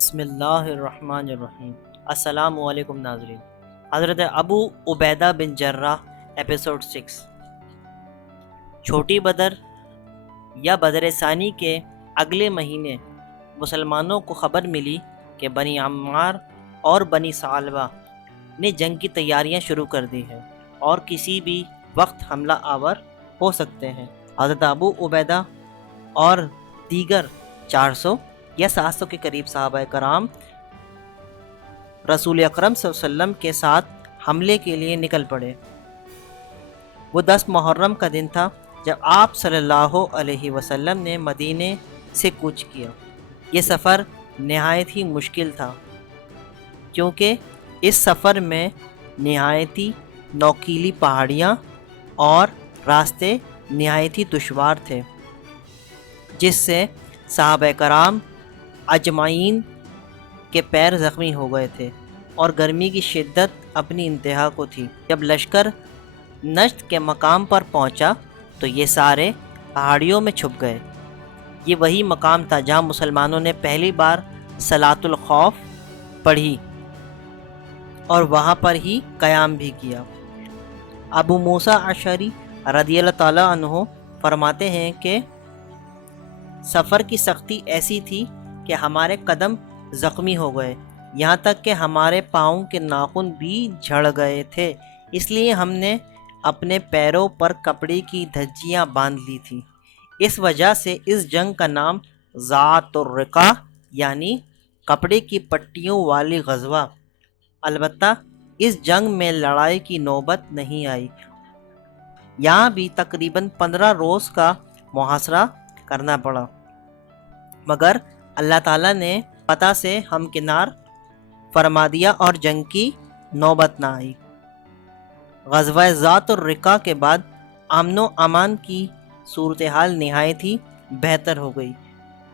بسم اللہ الرحمن الرحیم۔ السلام علیکم ناظرین۔ حضرت ابو عبیدہ بن جراح ایپیسوڈ 6۔ چھوٹی بدر یا بدر ثانی کے اگلے مہینے مسلمانوں کو خبر ملی کہ بنی عمار اور بنی ثعلبہ نے جنگ کی تیاریاں شروع کر دی ہیں اور کسی بھی وقت حملہ آور ہو سکتے ہیں۔ حضرت ابو عبیدہ اور دیگر 400 یا 700 کے قریب صحابہ کرام رسول اکرم صلی اللہ علیہ وسلم کے ساتھ حملے کے لیے نکل پڑے۔ وہ 10 محرم کا دن تھا جب آپ صلی اللہ علیہ وسلم نے مدینے سے کوچ کیا۔ یہ سفر نہایت ہی مشکل تھا کیونکہ اس سفر میں نہایت ہی نوکیلی پہاڑیاں اور راستے نہایت ہی دشوار تھے، جس سے صحابہ کرام اجمعین کے پیر زخمی ہو گئے تھے اور گرمی کی شدت اپنی انتہا کو تھی۔ جب لشکر نجد کے مقام پر پہنچا تو یہ سارے پہاڑیوں میں چھپ گئے۔ یہ وہی مقام تھا جہاں مسلمانوں نے پہلی بار صلاۃ الخوف پڑھی اور وہاں پر ہی قیام بھی کیا۔ ابو موسیٰ اشعری رضی اللہ تعالیٰ عنہ فرماتے ہیں کہ سفر کی سختی ایسی تھی کہ ہمارے قدم زخمی ہو گئے، یہاں تک کہ ہمارے پاؤں کے ناخن بھی جھڑ گئے تھے، اس لیے ہم نے اپنے پیروں پر کپڑے کی دھجیاں باندھ لی تھیں۔ اس وجہ سے اس جنگ کا نام ذات الرقاع یعنی کپڑے کی پٹیوں والی غزوہ۔ البتہ اس جنگ میں لڑائی کی نوبت نہیں آئی۔ یہاں بھی تقریباً 15 روز کا محاصرہ کرنا پڑا، مگر اللہ تعالیٰ نے فتح سے ہمکنار فرما دیا اور جنگ کی نوبت نہ آئی۔ غزوہ ذات الرقاع کے بعد امن و امان کی صورتحال نہایت ہی بہتر ہو گئی۔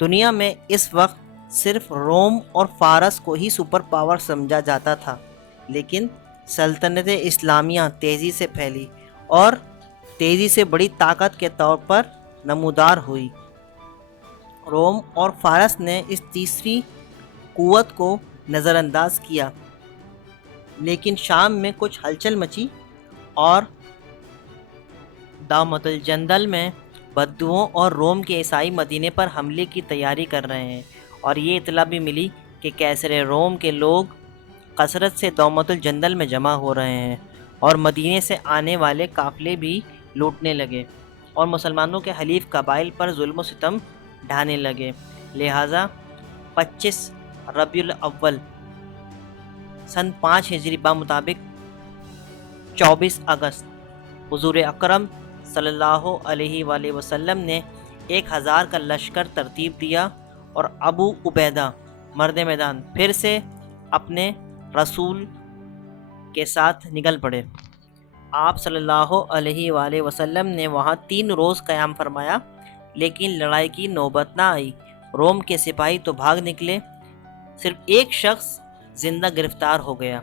دنیا میں اس وقت صرف روم اور فارس کو ہی سپر پاور سمجھا جاتا تھا، لیکن سلطنت اسلامیہ تیزی سے پھیلی اور تیزی سے بڑی طاقت کے طور پر نمودار ہوئی۔ روم اور فارس نے اس تیسری قوت کو نظر انداز کیا، لیکن شام میں کچھ ہلچل مچی اور دامت الجندل میں بدوؤں اور روم کے عیسائی مدینے پر حملے کی تیاری کر رہے ہیں، اور یہ اطلاع بھی ملی کہ کیسر روم کے لوگ کثرت سے دامت الجندل میں جمع ہو رہے ہیں اور مدینے سے آنے والے قافلے بھی لوٹنے لگے اور مسلمانوں کے حلیف قبائل پر ظلم و ستم ڈھانے لگے۔ لہٰذا 25 ربیع الاول سن 5 ہجری بمطابق 24 اگست حضور اکرم صلی اللہ علیہ وآلہ وسلم نے 1000 کا لشکر ترتیب دیا اور ابو عبیدہ مرد میدان پھر سے اپنے رسول کے ساتھ نکل پڑے۔ آپ صلی اللہ علیہ وآلہ وسلم نے وہاں 3 روز قیام فرمایا، لیکن لڑائی کی نوبت نہ آئی۔ روم کے سپاہی تو بھاگ نکلے، صرف ایک شخص زندہ گرفتار ہو گیا،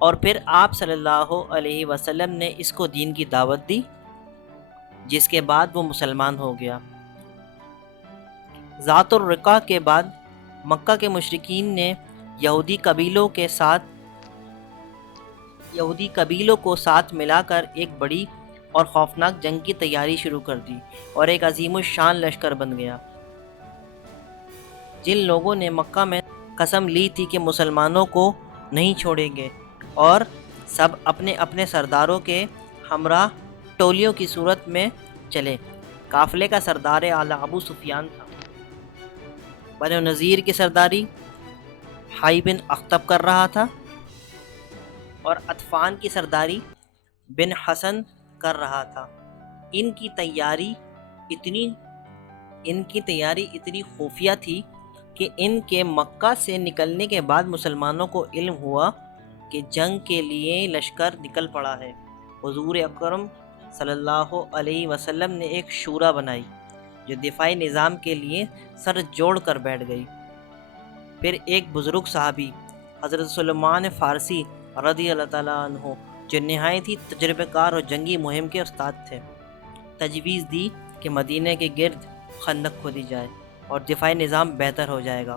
اور پھر آپ صلی اللہ علیہ وسلم نے اس کو دین کی دعوت دی، جس کے بعد وہ مسلمان ہو گیا۔ ذات الرقاع کے بعد مکہ کے مشرکین نے یہودی قبیلوں کو ساتھ ملا کر ایک بڑی اور خوفناک جنگ کی تیاری شروع کر دی اور ایک عظیم الشان لشکر بن گیا۔ جن لوگوں نے مکہ میں قسم لی تھی کہ مسلمانوں کو نہیں چھوڑیں گے، اور سب اپنے اپنے سرداروں کے ہمراہ ٹولیوں کی صورت میں چلے۔ قافلے کا سردار اعلیٰ ابو سفیان تھا۔ بنو نذیر کی سرداری حی بن اخطب کر رہا تھا اور عطفان کی سرداری بن حسن کر رہا تھا۔ ان کی تیاری اتنی خفیہ تھی کہ ان کے مکہ سے نکلنے کے بعد مسلمانوں کو علم ہوا کہ جنگ کے لیے لشکر نکل پڑا ہے۔ حضور اکرم صلی اللہ علیہ وسلم نے ایک شورا بنائی جو دفاعی نظام کے لیے سر جوڑ کر بیٹھ گئی۔ پھر ایک بزرگ صحابی حضرت سلمان فارسی رضی اللہ تعالیٰ عنہ، جو نہایت ہی تجربہ کار اور جنگی مہم کے استاد تھے، تجویز دی کہ مدینہ کے گرد خندق کھودی جائے اور دفاعی نظام بہتر ہو جائے گا۔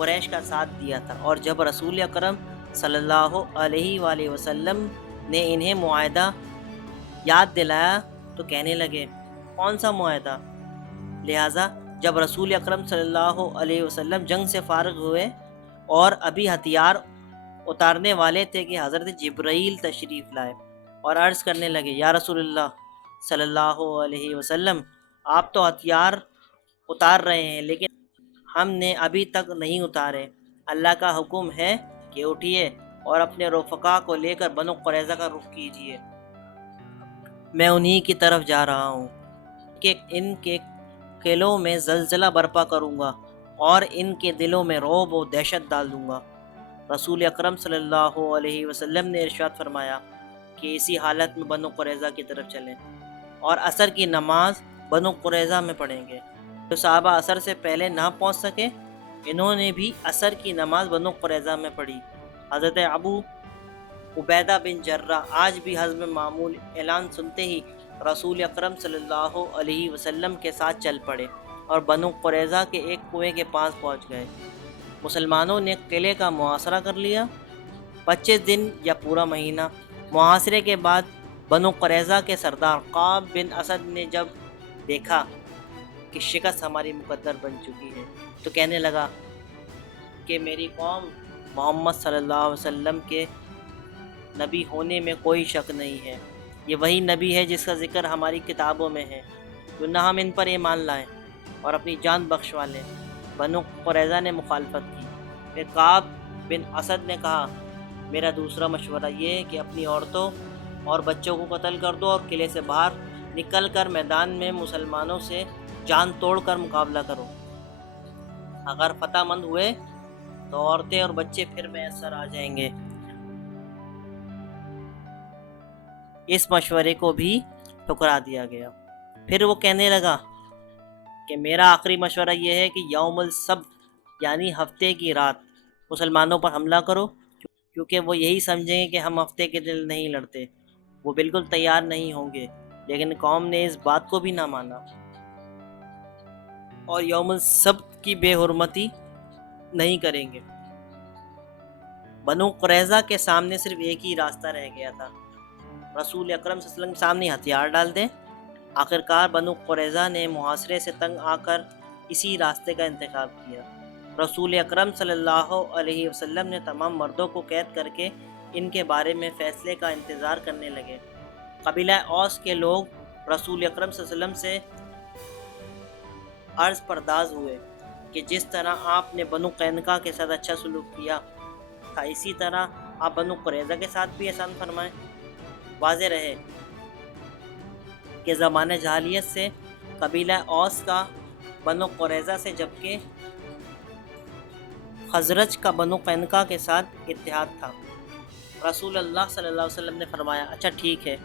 قریش کا ساتھ دیا تھا، اور جب رسول اکرم صلی اللہ علیہ وآلہ وسلم نے انہیں معاہدہ یاد دلایا تو کہنے لگے کون سا معاہدہ؟ لہٰذا جب رسول اکرم صلی اللہ علیہ وسلم جنگ سے فارغ ہوئے اور ابھی ہتھیار اتارنے والے تھے کہ حضرت جبرائیل تشریف لائے اور عرض کرنے لگے یا رسول اللہ صلی اللہ علیہ وسلم، آپ تو ہتھیار اتار رہے ہیں لیکن ہم نے ابھی تک نہیں اتارے۔ اللہ کا حکم ہے کہ اٹھیے اور اپنے رفقا کو لے کر بنو قریظہ کا رخ کیجیے، میں انہی کی طرف جا رہا ہوں کہ ان کے قلعوں میں زلزلہ برپا کروں گا اور ان کے دلوں میں رعب و دہشت ڈال دوں گا۔ رسول اکرم صلی اللہ علیہ وسلم نے ارشاد فرمایا کہ اسی حالت میں بنو قریظہ کی طرف چلیں اور عصر کی نماز بنو قریظہ میں پڑھیں گے۔ جو صحابہ عصر سے پہلے نہ پہنچ سکے انہوں نے بھی عصر کی نماز بنو قریظہ میں پڑھی۔ حضرت ابو عبیدہ بن جرح آج بھی حزب معمول اعلان سنتے ہی رسول اکرم صلی اللہ علیہ وسلم کے ساتھ چل پڑے اور بنو قریظہ کے ایک کنویں کے پاس پہنچ گئے۔ مسلمانوں نے قلعے کا محاصرہ کر لیا۔ 25 دن یا پورا مہینہ محاصرے کے بعد بنو قریظہ کے سردار قاب بن اسد نے جب دیکھا کہ شکست ہماری مقدر بن چکی ہے تو کہنے لگا کہ میری قوم محمد صلی اللہ علیہ وسلم کے نبی ہونے میں کوئی شک نہیں ہے، یہ وہی نبی ہے جس کا ذکر ہماری کتابوں میں ہے، کیوں نہ ہم ان پر ایمان لائیں اور اپنی جان بخشوا لیں۔ بنو قریظہ نے مخالفت کی۔ پھر قاب بن اسد نے کہا میرا دوسرا مشورہ یہ ہے کہ اپنی عورتوں اور بچوں کو قتل کر دو اور قلعے سے باہر نکل کر میدان میں مسلمانوں سے جان توڑ کر مقابلہ کرو۔ اگر فتح مند ہوئے تو عورتیں اور بچے پھر میسر آ جائیں گے۔ اس مشورے کو بھی ٹھکرا دیا گیا۔ پھر وہ کہنے لگا کہ میرا آخری مشورہ یہ ہے کہ یوم السبت یعنی ہفتے کی رات مسلمانوں پر حملہ کرو، کیونکہ وہ یہی سمجھیں گے کہ ہم ہفتے کے دن نہیں لڑتے۔ وہ بالکل تیار نہیں ہوں گے، لیکن قوم نے اس بات کو بھی نہ مانا اور یوم السبت کی بے حرمتی نہیں کریں گے۔ بنو قریظہ کے سامنے صرف ایک ہی راستہ رہ گیا تھا، رسول اکرم صلی اللہ علیہ وسلم کے سامنے ہتھیار ڈال دیں۔ آخرکار بنو قریظہ نے محاصرے سے تنگ آ کر اسی راستے کا انتخاب کیا۔ رسول اکرم صلی اللہ علیہ وسلم نے تمام مردوں کو قید کر کے ان کے بارے میں فیصلے کا انتظار کرنے لگے۔ قبیلہ اوس کے لوگ رسول اکرم صلی اللہ علیہ وسلم سے عرض پرداز ہوئے کہ جس طرح آپ نے بنو قینقاع کے ساتھ اچھا سلوک کیا تھا اسی طرح آپ بنو قریظہ کے ساتھ بھی احسان فرمائیں۔ واضح رہے کہ زمانہ جاہلیت سے قبیلہ اوس کا بنو قریظہ سے جبکہ خزرج کا بنو قینقاع کے ساتھ اتحاد تھا۔ رسول اللہ صلی اللہ علیہ وسلم نے فرمایا اچھا ٹھیک ہے،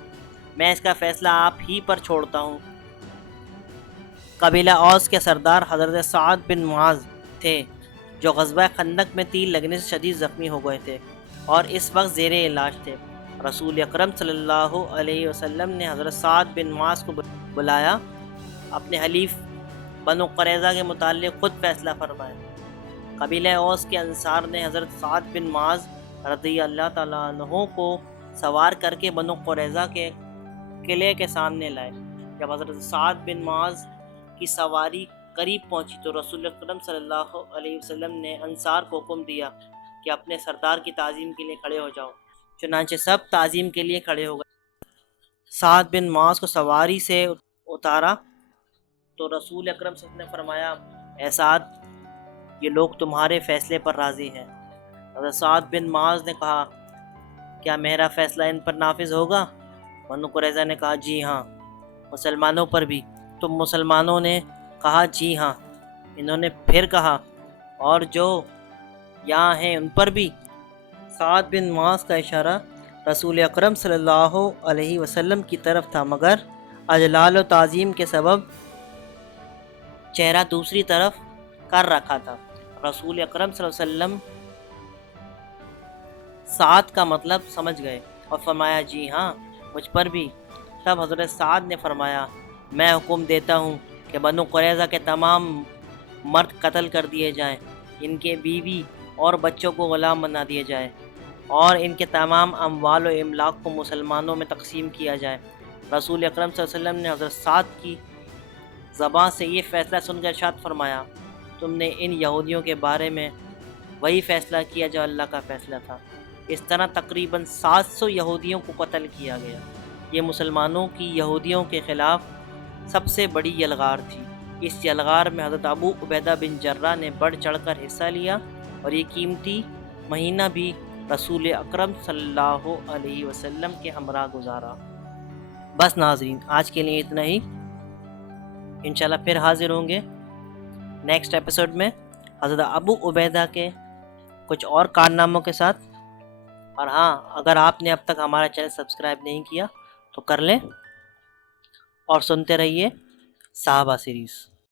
میں اس کا فیصلہ آپ ہی پر چھوڑتا ہوں۔ قبیلہ اوس کے سردار حضرت سعد بن معاذ تھے جو غزوہ خندق میں تیر لگنے سے شدید زخمی ہو گئے تھے اور اس وقت زیر علاج تھے۔ رسول اکرم صلی اللہ علیہ وسلم نے حضرت سعد بن معاذ کو بلایا، اپنے حلیف بنو قریظہ کے متعلق خود فیصلہ فرمایا۔ قبیلہ اوس کے انصار نے حضرت سعد بن معاذ رضی اللہ تعالیٰ عنہ کو سوار کر کے بنو قریظہ کے قلعے کے سامنے لائے۔ جب حضرت سعد بن معاذ کی سواری قریب پہنچی تو رسول اکرم صلی اللہ علیہ وسلم نے انصار کو حکم دیا کہ اپنے سردار کی تعظیم کے لیے کھڑے ہو جاؤ۔ چنانچہ سب تعظیم کے لیے کھڑے ہو گئے۔ سعد بن معاذ کو سواری سے اتارا تو رسول اکرم صلی اللہ علیہ وسلم نے فرمایا اے سعد، یہ لوگ تمہارے فیصلے پر راضی ہیں۔ حضرت سعد بن معاذ نے کہا کیا میرا فیصلہ ان پر نافذ ہوگا؟ بنو قریظہ نے کہا جی ہاں۔ مسلمانوں پر بھی؟ تم مسلمانوں نے کہا جی ہاں۔ انہوں نے پھر کہا اور جو یہاں ہیں ان پر بھی؟ سعد بن معاذ کا اشارہ رسول اکرم صلی اللہ علیہ وسلم کی طرف تھا، مگر اجلال و تعظیم کے سبب چہرہ دوسری طرف کر رکھا تھا۔ رسول اکرم صلی اللہ علیہ وسلم سعد کا مطلب سمجھ گئے اور فرمایا جی ہاں مجھ پر بھی۔ تب حضرت سعد نے فرمایا میں حکم دیتا ہوں کہ بنو قریظہ کے تمام مرد قتل کر دیے جائیں ان کے بیوی اور بچوں کو غلام بنا دیا جائے اور ان کے تمام اموال و املاک کو مسلمانوں میں تقسیم کیا جائے۔ رسول اکرم صلی اللہ علیہ وسلم نے حضرت سعد کی زبان سے یہ فیصلہ سن کر ارشاد فرمایا، تم نے ان یہودیوں کے بارے میں وہی فیصلہ کیا جو اللہ کا فیصلہ تھا۔ اس طرح تقریباً 700 یہودیوں کو قتل کیا گیا۔ یہ مسلمانوں کی یہودیوں کے خلاف سب سے بڑی یلغار تھی۔ اس یلغار میں حضرت ابو عبیدہ بن جراح نے بڑھ چڑھ کر حصہ لیا اور یہ قیمتی مہینہ بھی رسول اکرم صلی اللہ علیہ وسلم کے ہمراہ گزارا۔ بس ناظرین، آج کے لیے اتنا ہی۔ انشاءاللہ پھر حاضر ہوں گے نیکسٹ ایپیسوڈ میں حضرت ابو عبیدہ کے کچھ اور کارناموں کے ساتھ۔ اور ہاں، اگر آپ نے اب تک ہمارا چینل سبسکرائب نہیں کیا تو کر لیں اور سنتے رہیے صحابہ سیریز۔